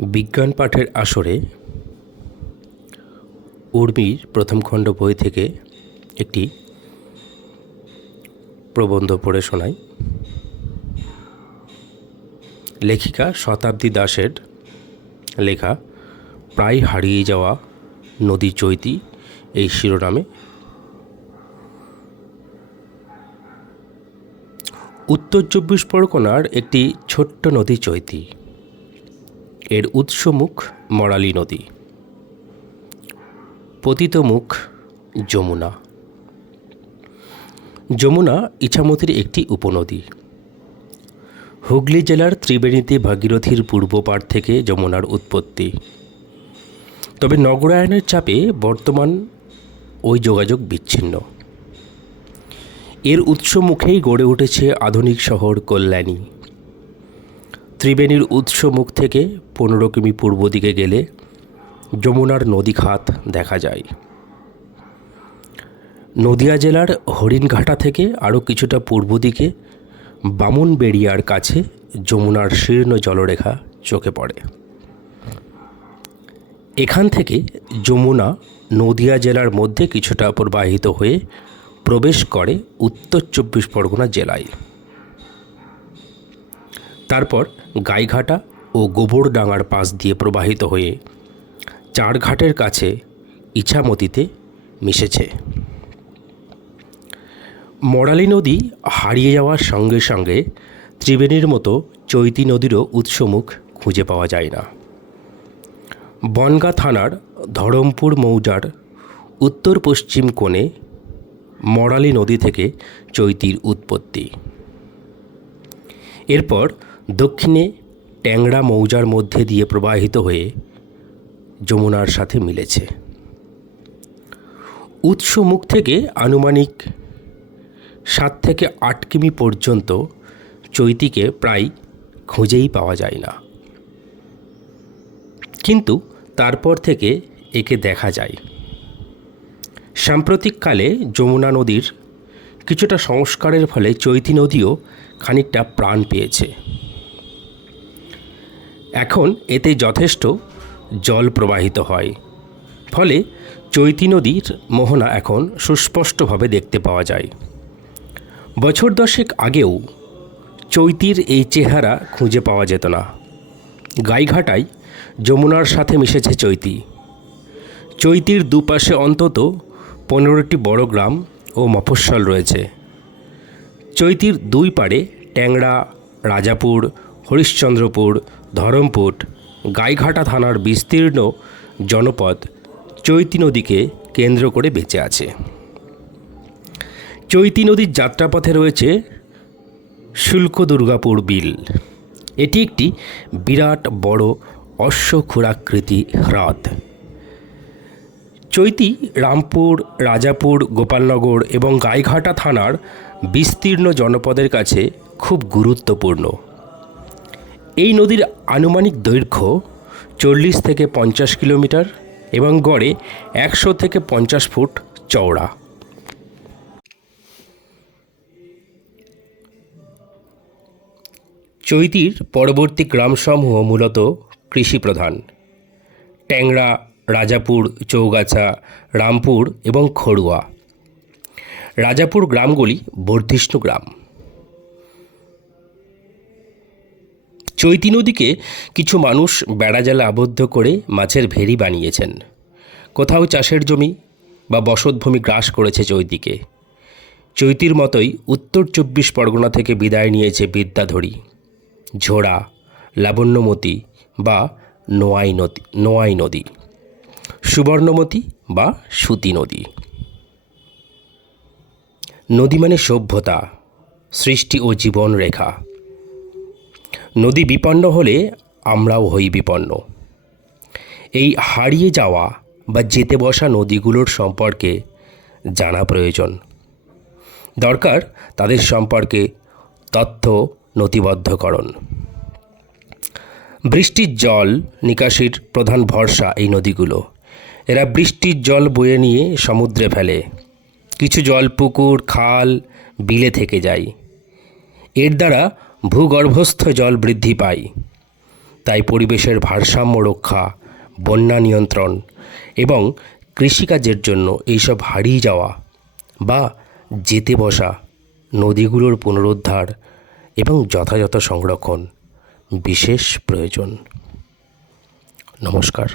বিজ্ঞান পাঠের আসরে উর্মির প্রথম খণ্ড বই থেকে একটি প্রবন্ধ পড়ে শোনাই। লেখিকা শতাব্দী দাসের লেখা প্রায় হারিয়ে যাওয়া নদী চৈতি এই শিরোনামে। উত্তর চব্বিশ পরগনার একটি ছোট্ট নদী চৈতি। এর উৎসমুখ মরালী নদী। পতিত মুখ যমুনা। যমুনা ইছামতির একটি উপনদী। হুগলি জেলার ত্রিবেণীতে ভাগীরথীর পূর্ব পাড় থেকে যমুনার উৎপত্তি। তবে নগরায়নের চাপে বর্তমান ওই যোগাযোগ বিচ্ছিন্ন। এর উৎস মুখেই গড়ে উঠেছে আধুনিক শহর কল্যাণী। ত্রিবেণীর উৎস মুখ থেকে পনেরো কিমি পূর্ব দিকে গেলে যমুনার নদী খাত দেখা যায়। নদিয়া জেলার হরিণঘাটা থেকে আরও কিছুটা পূর্ব দিকে বামুনবেড়িয়ার কাছে যমুনার শীর্ণ জলরেখা চোখে পড়ে। এখান থেকে যমুনা নদিয়া জেলার মধ্যে কিছুটা প্রবাহিত হয়ে প্রবেশ করে উত্তর চব্বিশ পরগনা জেলায়। তারপর গাইঘাটা ও গোবরডাঙ্গার পাশ দিয়ে প্রবাহিত হয়ে চারঘাটের কাছে ইছামতিতে মিশেছে। মরালী নদী হারিয়ে যাওয়ার সঙ্গে সঙ্গে ত্রিবেণীর মতো চৈতি নদীরও উৎসমুখ খুঁজে পাওয়া যায় না। বনগা থানার ধরমপুর মৌজার উত্তর পশ্চিম কোণে মরালী নদী থেকে চৈতির উৎপত্তি। এরপর দক্ষিণে ট্যাংরা মৌজার মধ্যে দিয়ে প্রবাহিত হয়ে যমুনার সাথে মিলেছে। উৎস মুখ থেকে আনুমানিক সাত থেকে আট কিমি পর্যন্ত চৈতিকে প্রায় খুঁজেই পাওয়া যায় না। কিন্তু তারপর থেকে একে দেখা যায়। সাম্প্রতিককালে যমুনা নদীর কিছুটা সংস্কারের ফলে চৈতি নদীও খানিকটা প্রাণ পেয়েছে। এখন এতে যথেষ্ট জল প্রবাহিত হয়। ফলে চৈতি নদীর মোহনা এখন সুস্পষ্টভাবে দেখতে পাওয়া যায়। বছর দশেক আগেও চৈতির এই চেহারা খুঁজে পাওয়া যেত না। গাইঘাটায় যমুনার সাথে মিশেছে চৈতি। চৈতির দুপাশে অন্তত পনেরোটি বড় গ্রাম ও মফস্বল রয়েছে। চৈতির দুই পাড়ে ট্যাংরা, রাজাপুর হরিশ্চন্দ্রপুর, ধরমপুর, গাইঘাটা থানার বিস্তীর্ণ জনপদ চৈতি নদীকে কেন্দ্র করে বেঁচে আছে। চৈতি নদীর যাত্রাপথে রয়েছে শুল্ক দুর্গাপুর বিল। এটি একটি বিরাট বড় অশ্বক্ষুরাকৃতি হ্রদ। চৈতি, রামপুর, রাজাপুর, গোপালনগর এবং গাইঘাটা থানার বিস্তীর্ণ জনপদের কাছে খুব গুরুত্বপূর্ণ। এই নদীর আনুমানিক দৈর্ঘ্য চল্লিশ থেকে পঞ্চাশ কিলোমিটার এবং গড়ে একশো থেকে পঞ্চাশ ফুট চওড়া। চৈতির পরবর্তী গ্রামসমূহ মূলত কৃষিপ্রধান। ট্যাংরা, রাজাপুর, চৌগাছা, রামপুর এবং খড়ুয়া। রাজাপুর গ্রামগুলি বর্ধিষ্ণু গ্রাম। চৈতি নদীকে কিছু মানুষ বেড়াজালে আবদ্ধ করে মাছের ভেরি বানিয়েছেন। কোথাও চাষের জমি বা বসতভূমি গ্রাস করেছে চৈতিকে। চৈতির মতোই উত্তর চব্বিশ পরগনা থেকে বিদায় নিয়েছে বিদ্যাধরী। ঝোড়া, লাবণ্যমতী বা নোয়াই নদী নোয়াই নদী। সুবর্ণমতী বা সুতি নদী। নদী মানে সভ্যতা, সৃষ্টি ও জীবন রেখা। নদী বিপন্ন হলে আমরাও হই বিপন্ন। এই হারিয়ে যাওয়া বা যেতে বসা নদীগুলোর সম্পর্কে জানা প্রয়োজন। দরকার তাদের সম্পর্কে তথ্য নথিবদ্ধকরণ। বৃষ্টির জল নিকাশির প্রধান ভরসা এই নদীগুলো। এরা বৃষ্টির জল বয়ে নিয়ে সমুদ্রে ফেলে। কিছু জল পুকুর খাল বিলে থেকে যায়। এর দ্বারা ভূগর্ভস্থ জল বৃদ্ধি পায়। তাই পরিবেশের ভারসাম্য রক্ষা, বন্যা নিয়ন্ত্রণ এবং কৃষিকাজের জন্য এইসব হারিয়ে যাওয়া বা যেতে বসা নদীগুলোর পুনরুদ্ধার এবং যথাযথ সংরক্ষণ বিশেষ প্রয়োজন। নমস্কার।